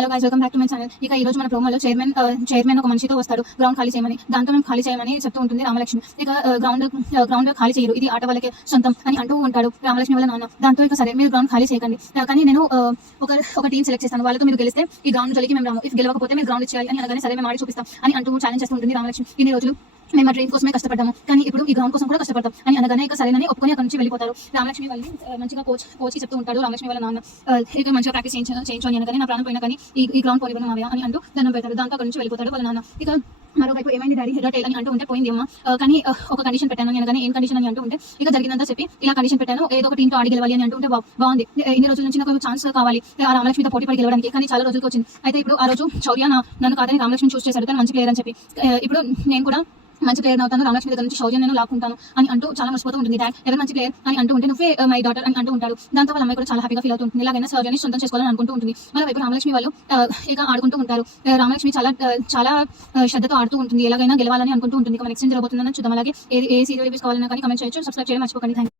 Hello guys, welcome back to my channel. ఇక ఈ రోజు మన ప్రోమోలో చైర్మన్ ఒక మనిషితో వస్తాడు గ్రౌండ్ ఖాళీ చేయమని. దాంతో మేము ఖాళీ చేయమని చెప్తూ ఉంటుంది రామలక్ష్మి. ఇక గ్రౌండ్ ఖాళీ చేయరు, ఇది ఆట వాళ్ళకే సొంతం అని అంటూ ఉంటాడు రామలక్ష్మి వాళ్ళ నాన్న. దాంతో ఇక సరే, మీరు గ్రౌండ్ ఖాళీ చేయకండి, కానీ నేను ఒక టీం సెలెక్ట్ చేస్తాను, వాళ్ళతో మీరు గెలిస్తే ఈ గ్రౌండ్ జోలికి మేము రాము, ఇఫ్ గెలవకపోతే మీరు గ్రౌండ్ చేయాలి అని అనగానే సరే మేము ఆడి చూపిస్తాం అని అంటూ ఛాలెంజ్ చేస్తూ ఉంటుంది రామలక్ష్మి. ఇన్ని రోజులు మేము ఆ డ్రీమ్ కోసమే కష్టపడ్డాము, కానీ ఇప్పుడు ఈ గ్రౌండ్ కోసం కూడా కష్టపడతాం అని అనగానే ఇక సరేనని ఒప్పుకొని అక్కడ నుంచి వెళ్ళిపోతారు. రామలక్ష్మి వాళ్ళు మంచిగా కోచ్కి చెప్తూ ఉంటాడు రామలక్ష్మి వాళ్ళ నాన్న, ఇక మంచిగా ప్రాక్టీస్ చేయించు అనగానే నా ప్రాణం పోయినా కానీ ఈ గ్రౌండ్ పోలివను మావయ్య అని అంటూ దండం పెడతాడు. దాంతో అక్కడ నుంచి వెళ్ళిపోతాడు వాళ్ళ నాన్న. ఇక మరోవైపు ఏమైంది డాడీ, హెడ్ టైల్ అని అంటూ ఉంటే పోయింది అమ్మ, కానీ ఒక కండిషన్ పెట్టాను అని అనగానే ఏం కండిషన్ అని అంటూ ఉంటే ఇక జరిగిందంతా చెప్పి ఇలా కండిషన్ పెట్టాను, ఏదో ఒక టీంతో ఆడి గెలవాలి అని అంటూ ఉంటే బాగుంది, ఇన్ని రోజుల నుంచి నాకు ఛాన్స్ కావాలి ఆ రామలక్ష్మితో పోటీ పడి గెలవడానికి, కానీ చాలా రోజులకి వచ్చింది. అయితే ఇప్పుడు ఆ రోజు శౌర్య నన్ను కాదని రామలక్ష్మి చూస్ చేశాడు, తను మంచి ప్లేయర్ అని చెప్పి, ఇప్పుడు నేను కూడా మంచి ప్లేయర్ అవుతాను, రామలక్ష్మి దగ్గర నుంచి శౌర్య నేను లాక్కుంటాను అని అంటూ చాలా మర్చిపోతూ ఉంటుంది. డాడ్ ఎవరు మంచి ప్లేయర్ అని అంటూ ఉంటే నువ్వే మై డాటర్ అని అంటూ ఉంటాడు. దాంతో వాళ్ళ అమ్మాయి కూడా చాలా హ్యాపీగా ఫీల్ అవుతుంది, ఇలాగైనా శౌర్యాన్ని సొంతం చేసుకోవాలని అనుకుంటూ ఉంటుంది. మరోవైపు రామలక్ష్మి వాళ్ళు ఇక ఆడుకుంటూ ఉంటారు. రామలక్ష్మి చాలా శ్రద్ధతో ఆడుతూ ఉంటుంది, ఎలాగైనా గెలవాలని అనుకుంటూ ఉంటుంది. నెక్స్ట్ ఏం జరగబోతుందని చూద్దాం. అలాగే ఏ సీరియల్ రివ్యూస్ కావాలన్నా కానీ కమెంట్ చేయొచ్చు, సబ్స్క్రైబ్ చేయడం మర్చిపోకండి. థాంక్యూ.